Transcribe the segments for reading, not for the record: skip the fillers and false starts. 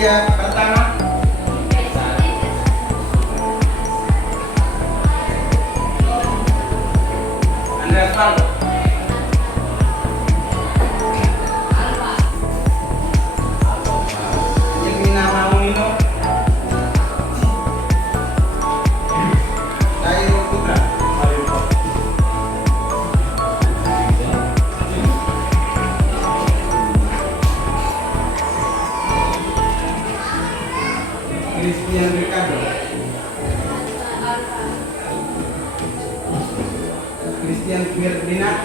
kriteria pertama. Andreas Paulo. Yemina Maulino. Dairo Putra. Christian Ricardo. Christian Ferdinand.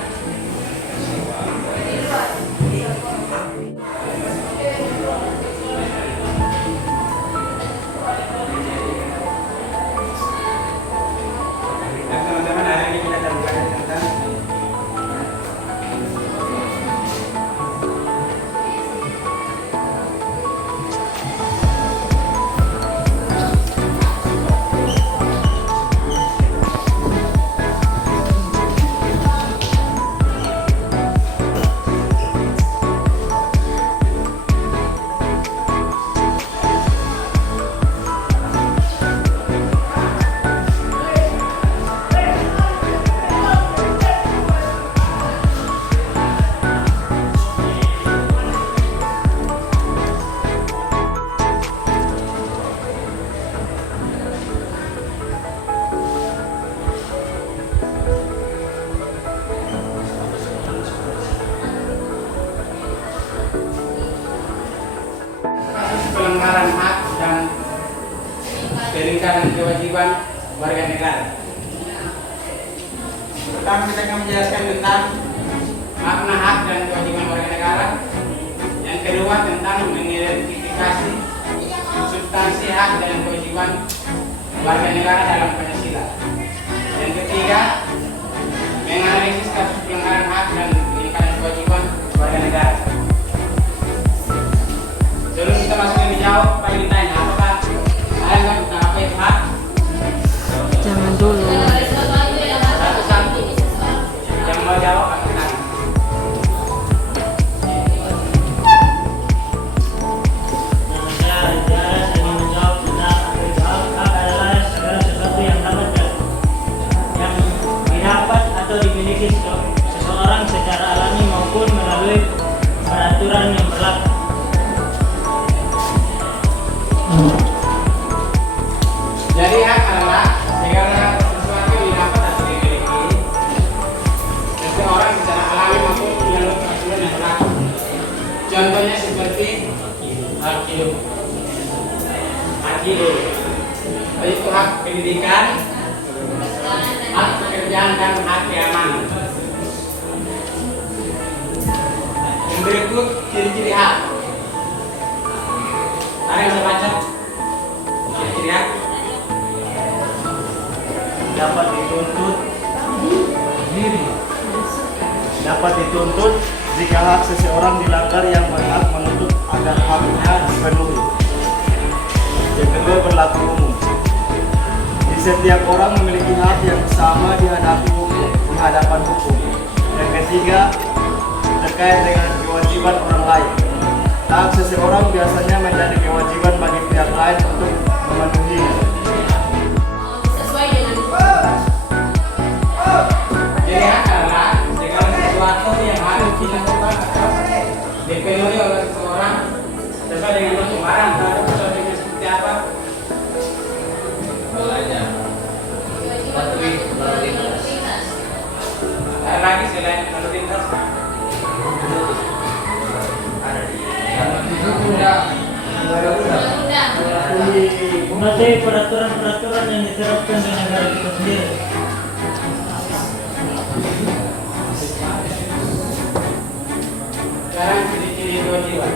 Dan teman-teman ada yang kita lakukan tentang pelanggaran hak dan peringkatan kewajiban warga negara. Pertama kita akan menjelaskan tentang makna hak dan kewajiban warga negara. Yang kedua tentang mengidentifikasi substansi hak dan kewajiban warga negara dalam Pancasila. Yang ketiga menganalisis kasus pelanggaran hak dan peringkatan kewajiban warga negara. Sebelum kita masuk yang dijawab, Pak ingin tanya, apakah kalian kan tentang apa itu hak? Jangan dulu. Satu-satu. Yang mau jawab, angkat tangan. Saya ingin menjawab tentang apa itu hak. Hak adalah segala sesuatu yang didapat atau dimiliki seseorang secara alami maupun melalui peraturan yang berlaku. Jadi hak adalah segala sesuatu yang didapat atau dimiliki seseorang secara alami maupun melalui peraturan yang berlaku. Contohnya seperti hak hidup, itu hak pendidikan, hak pekerjaan dan hak keamanan. Yang berikut ciri-ciri hak. Ada yang bisa baca? Ciri-ciri hak. Dapat dituntut jika hak seseorang dilanggar yang berhak menuntut agar haknya dipenuhi. Yang kedua, berlaku umum. Di setiap orang memiliki hak yang sama di hadapan hukum. Yang ketiga, terkait dengan kewajiban orang lain. Hak seseorang biasanya menjadi kewajiban bagi pihak lain untuk memenuhinya. Jadi hak adalah segala sesuatu yang harus dilakukan atau dipenuhi oleh seseorang sesuai dengan bentuk barang atau sesuai dengan seperti apa. Ada lagi selain lalu lintas. Berarti peraturan-peraturan yang diterapkan di negara kita sendiri. Sekarang ciri-ciri kewajiban.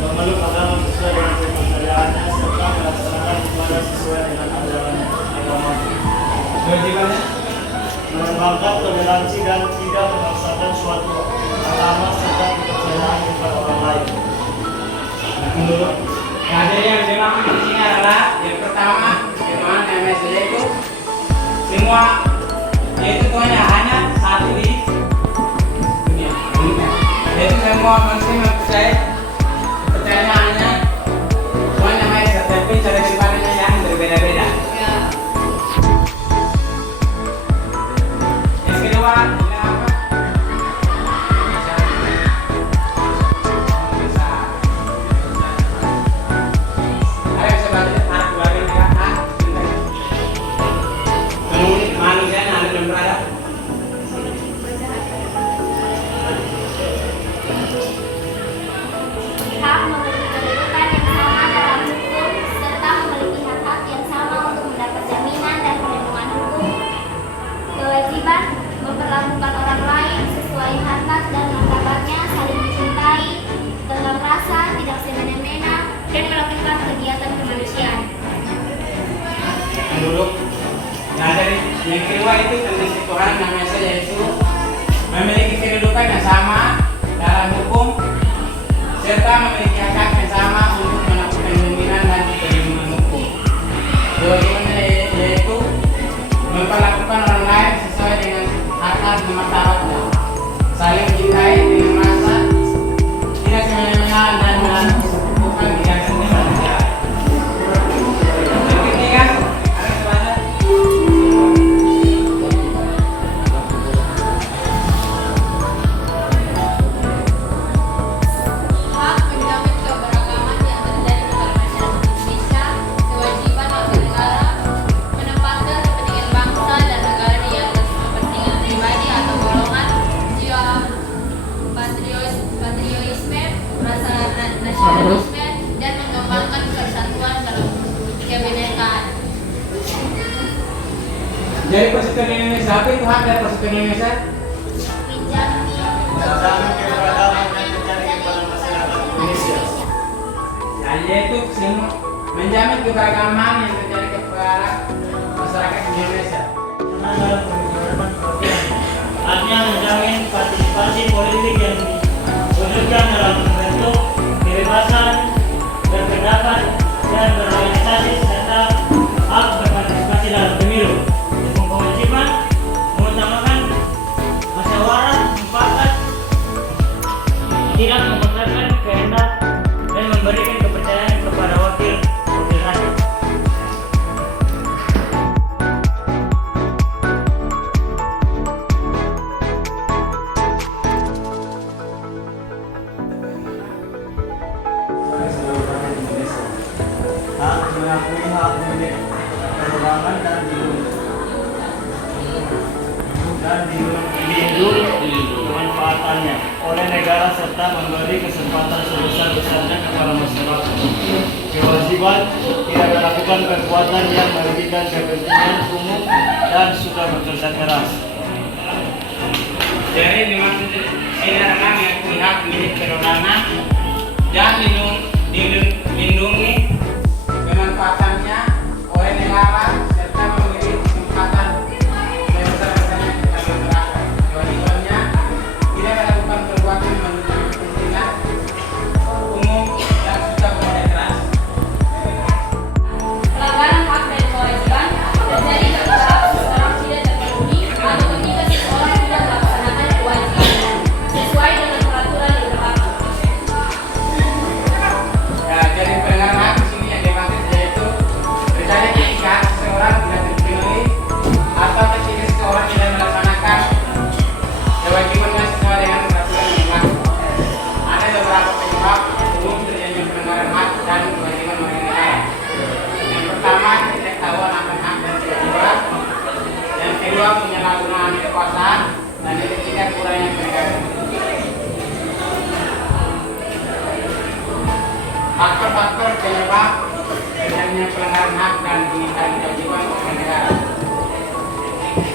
memeluk agama sesuai dengan kepercayaannya serta melaksanakan ibadah sesuai dengan ajaran agama. Kewajibannya Mengembangkan toleransi dan tidak memaksakan suatu agama serta kepercayaan kepada orang lain. menurut nah, jadi yang dimaksud di sini adalah yang pertama firman namanya yaitu semua yaitu Tuhan hanya satu di dunia. Yaitu semua manusia mempercayai kepercayaannya hanya Tuhan yang Maha Esa, tapi cara ibadahnya yang berbeda-beda. Yang kedua ini apa? Hak memiliki kedudukan yang sama dalam hukum serta memiliki hak-hak yang sama untuk mendapat jaminan dan perlindungan hukum. Kewajiban memperlakukan orang lain sesuai hak dan martabatnya, saling mencintai, dalam rasa, tidak semena-mena, dan melakukan kegiatan kemanusiaan. Duduk. Nah dari yang kedua itu tentang Tuhan namanya saja yaitu memiliki kedudukan yang sama dalam hukum serta memiliki hak yang sama untuk melakukan pembinaan dan perlindungan hukum. Kewajibannya yaitu memperlakukan orang lain sesuai dengan hak dan martabatnya, saling mencintai dengan rasa, tidak semena-mena dan melakukan kegiatan kemanusiaan. Yang ketiga, ada selanjutnya. Hak menjamin keberagaman yang terjadi pada masyarakat Indonesia, kewajiban warga negara menempatkan kepentingan bangsa dan negara di atas kepentingan pribadi atau golongan, jiwa patriotisme, rasa nasionalisme, dan mengembangkan persatuan dalam kebinekaan. Jadi Persatuan Indonesia, apa itu hak dari Persatuan Indonesia? Menjamin keberagaman yang terjadi kepada masyarakat Indonesia. Nah, yaitu semua menjamin keberagaman yang terjadi kepada masyarakat Indonesia. Dalam kehidupan perwakilan, artinya menjamin partisipasi politik yang diwujudkan dalam bentuk kebebasan berpendapat dan berorganisasi serta hak berpartisipasi dalam pemilu. Dengan kewajiban mengutamakan musyawarah mufakat, tidak memaksakan kehendak dan memberikan kepercayaan kepada wakil rakyat. Hak mengakui hak milik perorangan dan dilindungi kemanfaatannya oleh negara serta memberi kesempatan sebesar-besarnya kepada masyarakat. Kewajiban tidak melakukan perbuatan yang merugikan kepentingan umum dan suka bekerja keras. Jadi dimaksud ini adalah mengakui hak milik perorangan dan dilindungi kemanfaatannya oleh negara serta memberi kesempatan sebesar-besarnya kepada masyarakat. Kewajibannya tidak melakukan perbuatan yang merugikan kepentingan umum dan suka bekerja keras. Pelanggaran hak dan kewajiban terjadi ketika seseorang tidak terpenuhi atau ketika seseorang tidak melaksanakan kewajibannya sesuai dengan peraturan yang berlaku. Ya, jadi pelanggaran hak di sini yang dimaksud yaitu terjadi ketika seseorang tidak terpenuhi atau ketika seseorang tidak melaksanakan kewajibannya sesuai dengan peraturan yang berlaku. Ada beberapa penyebab umum terjadinya pelanggaran hak dan kewajiban warga negara. Yang pertama, ketidaktahuan akan hak dan kewajiban. Yang kedua, penyalahgunaan kekuasaan. Dan yang ketiga, kurangnya penegakan hukum. Faktor-faktor penyebab terjadinya pelanggaran hak dan pengingkaran kewajiban warga negara.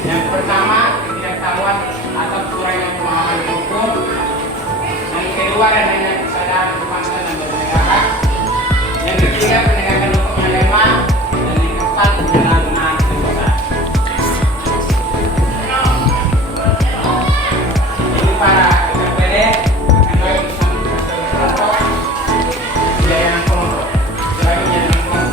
Yang pertama, ketidaktahuan atau kurangnya pemahaman hukum. Yang kedua, kedua adanya kesadaran untuk bangsa dan bernegara. Yang ketiga penegakan hukum yang lemah, dan yang keempat penyalahgunaan kekuasaan. Ini para KPD akan baik kelompok jajanan kelompok sebagai jajanan kelompok.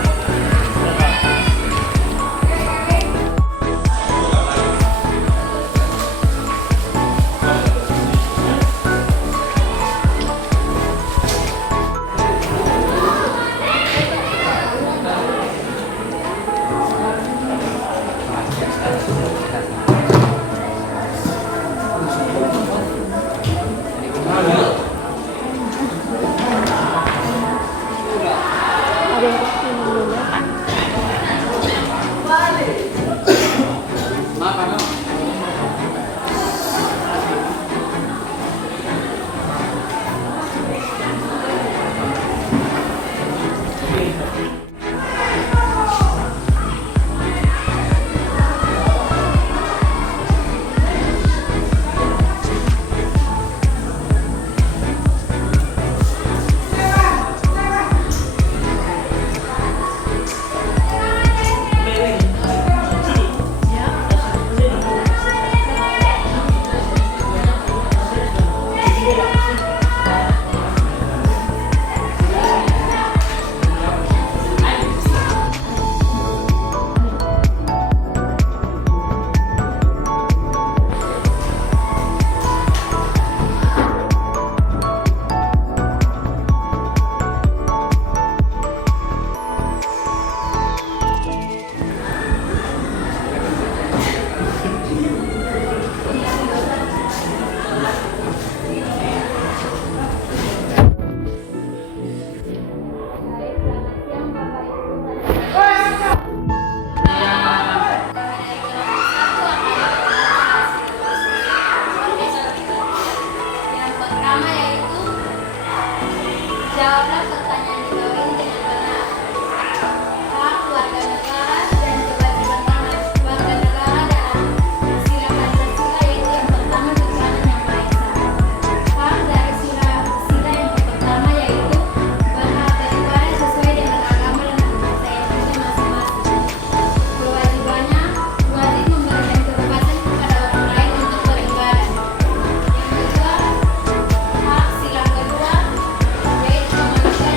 Ada yang kasih dulu. Yang pertama yaitu jawablah pertanyaan di bawah ini dengan benar. Hak warga negara dan kewajiban warga negara dalam sila Pancasila yaitu yang pertama ketuhanan yang maha esa. Hak dari sila yang pertama yaitu berhak beribadah sesuai dengan agama dan kepercayaan masing-masing. Kewajibannya wajib memberikan kehormatan kepada orang lain untuk beribadah. Yang kedua, hak sila kedua yaitu kemanusiaan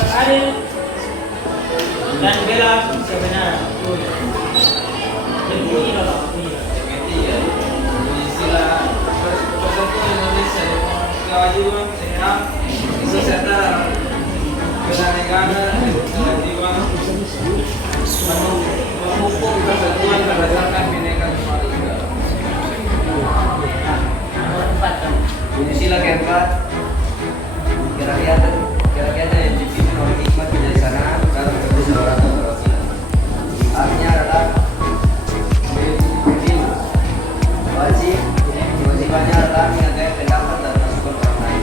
yang adil dan bela kebenaran. Jadi inilah istilah Persatuan Indonesia kewajiban sehat serta kenegaraan kewajiban memupuk persatuan berdasarkan Bhinneka Tunggal Ika. Bunyi sila keempat kira-kira yang dipimpin oleh hikmat bijaksana dalam kebesaran keberhasilan. Artinya adalah kewajibannya adalah menghargai pendapat dan masukan orang lain.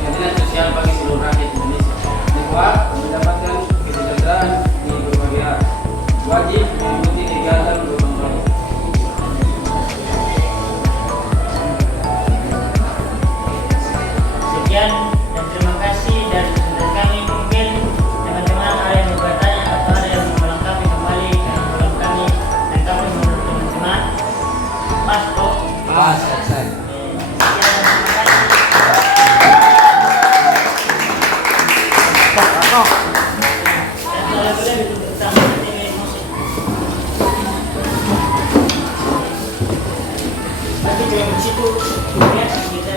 Jaminan sosial bagi seluruh rakyat Indonesia. Kedua, mendapatkan kesejahteraan di berbagai hal. Wajib mengikuti kegiatan gotong royong. sekian dan terima kasih dan kami mungkin teman-teman ada yang bertanya atau ada yang mau melengkapi kembali dan belum kami lengkapi menurut teman-teman. Pas kok? Pas, selesai. Sekian dan terima kasih. Dan kalau boleh duduk bersama nanti main musik. Tapi jangan di situ ya kita.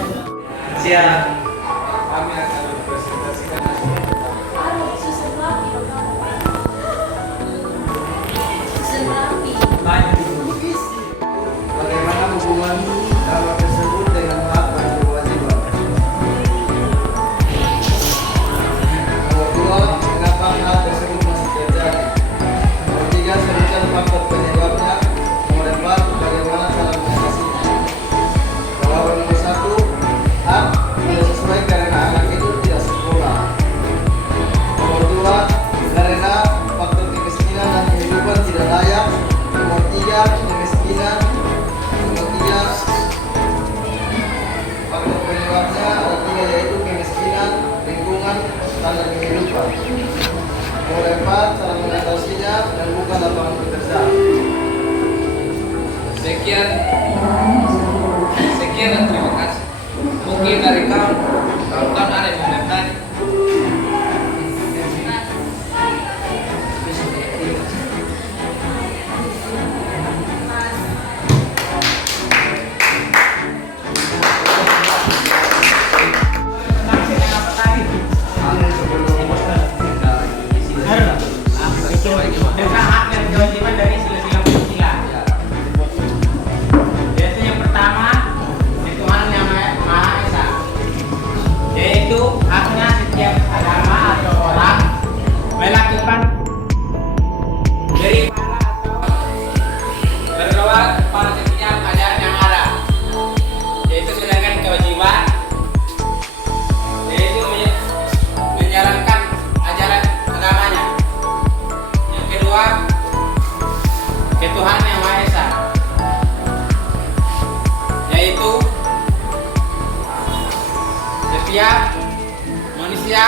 Siap. Kami akan mempresentasikan hasil bagaimana hubungan dakwah tersebut dengan hak dan kewajiban. Nomor 2, mengapa hal tersebut masih terjadi. Nomor 3, sebutkan faktor penyebabnya. Nomor 4, bagaimana cara mengatasinya. Jawaban nomor 1, hak tidak sesuai karena anak itu tidak sekolah. Nomor 2, karena faktor kemiskinan dan kehidupan tidak layak. Nomor 3, kemiskinan. Nomor 3, faktor penyebabnya ada 3, yaitu kemiskinan, lingkungan, standar kehidupan. Nomor 4, cara mengatasinya dan bukan lapangan pekerjaan. Sekian dan terima kasih. Mungkin dari kawan-kawan ada yang mau bertanya. Tentang hak dan kewajiban dari sila-sila pancasila. Yaitu yang pertama, ketuhanan yang Maha Esa. Yaitu haknya setiap agama atau orang melakukan daripada atau berdoa pada setiap ajaran yang ada. Yaitu sedangkan kewajiban yaitu menjalankan ajaran agamanya. Yang kedua, ketuhanan yang Maha Esa, yaitu setiap manusia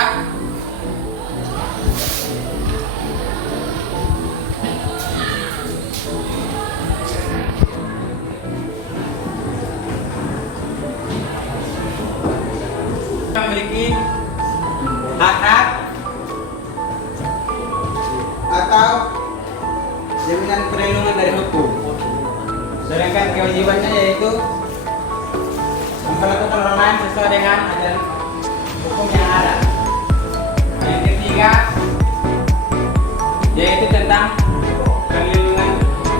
memiliki hak-hak atau jaminan perlindungan dari hukum. Sedangkan kewajibannya yaitu memperlakukan orang lain sesuai dengan ajaran hukum yang ada. Yang ketiga yaitu tentang perlindungan,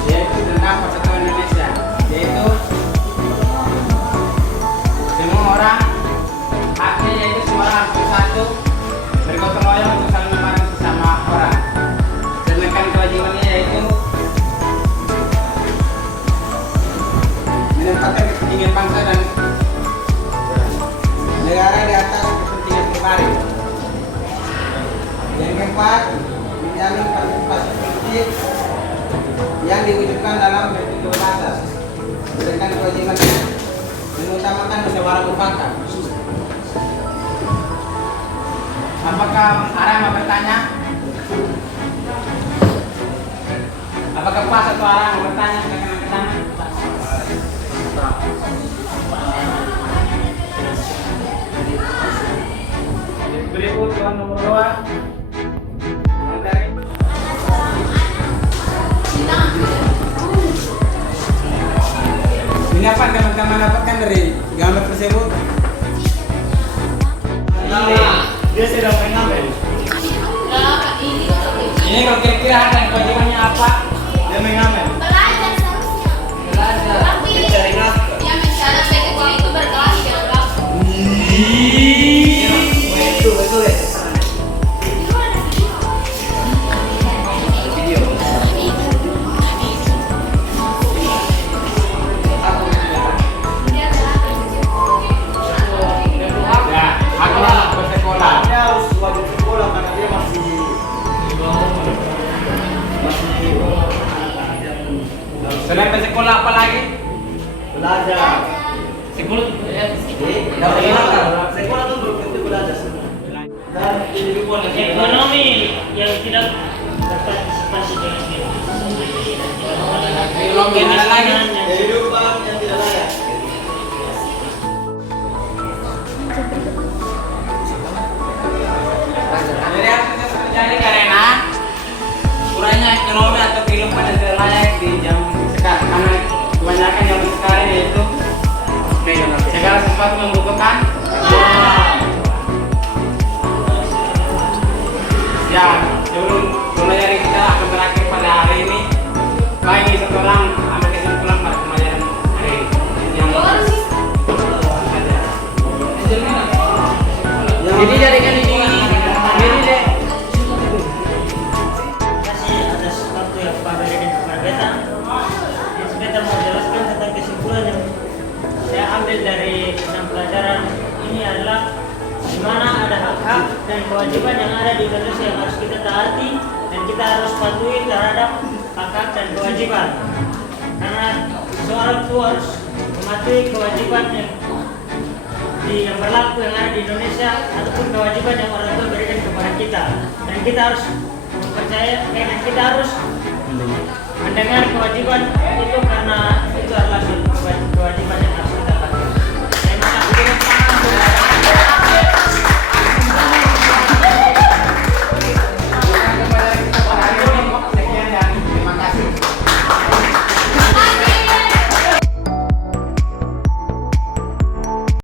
yaitu tentang Persatuan Indonesia, yaitu semua orang haknya yaitu semua orang harus bersatu, bergotong royong untuk saling membantu sesama orang. Sedangkan kewajibannya yaitu menempatkan kepentingan bangsa dan negara di atas kepentingan pribadi. Yang keempat, menjamin partisipasi politik yang diwujudkan dalam bentuk kebebasan. Sedangkan kewajibannya mengutamakan musyawarah mufakat. Apakah ada yang mau bertanya? Apakah pas atau ada yang mau bertanya? Silakan angkat tangan. berikut Tuan nomor 2. Ini apa teman-teman dapatkan dari gambar tersebut? Dia sedang mengambil. Ini kalau kira-kira hak dan kewajibannya apa? Dia mengambil. Belajar seharusnya. Belajar. Tapi Mencari nafkah. Yang mencatat seksual itu berkelahi dengan waktu. Betul ya. Ya, haknya bersekolah. Dia harus wajib sekolah karena dia masih Selain bersekolah apa lagi? belajar. Sekolah. Sekolah tuh belum tentu belajar. Dan kehidupan Ekonomi yang tidak berpartisipasi dalam Ekonomi ada lagi. Kehidupan yang tidak layak. Jadi artinya terjadi karena kurangnya ekonomi atau kehidupan yang tidak layak di zaman sekarang. Karena kebanyakan zaman sekarang yaitu segala sesuatu membutuhkan uang. Ya, sebelum mulai dari kita akan berakhir pada hari ini, bagi seorang ambil kesimpulan pada pembelajaran hari ini. Jadi dari kan ini deh. kasih ada sesuatu yang Pak Beri dan Pak Beta. Yang Beta mau jelaskan tentang kesimpulan yang saya ambil dari enam pelajaran ini adalah di mana ada hak-hak dan kewajiban yang ada di Indonesia yang harus kita taati dan kita harus patuhi terhadap hak-hak dan kewajiban. Karena seorang tua harus mematuhi kewajiban yang berlaku yang ada di Indonesia ataupun kewajiban yang orang tua berikan kepada kita, dan kita harus percaya dan kita harus mendengar kewajiban itu karena itu adalah kewajiban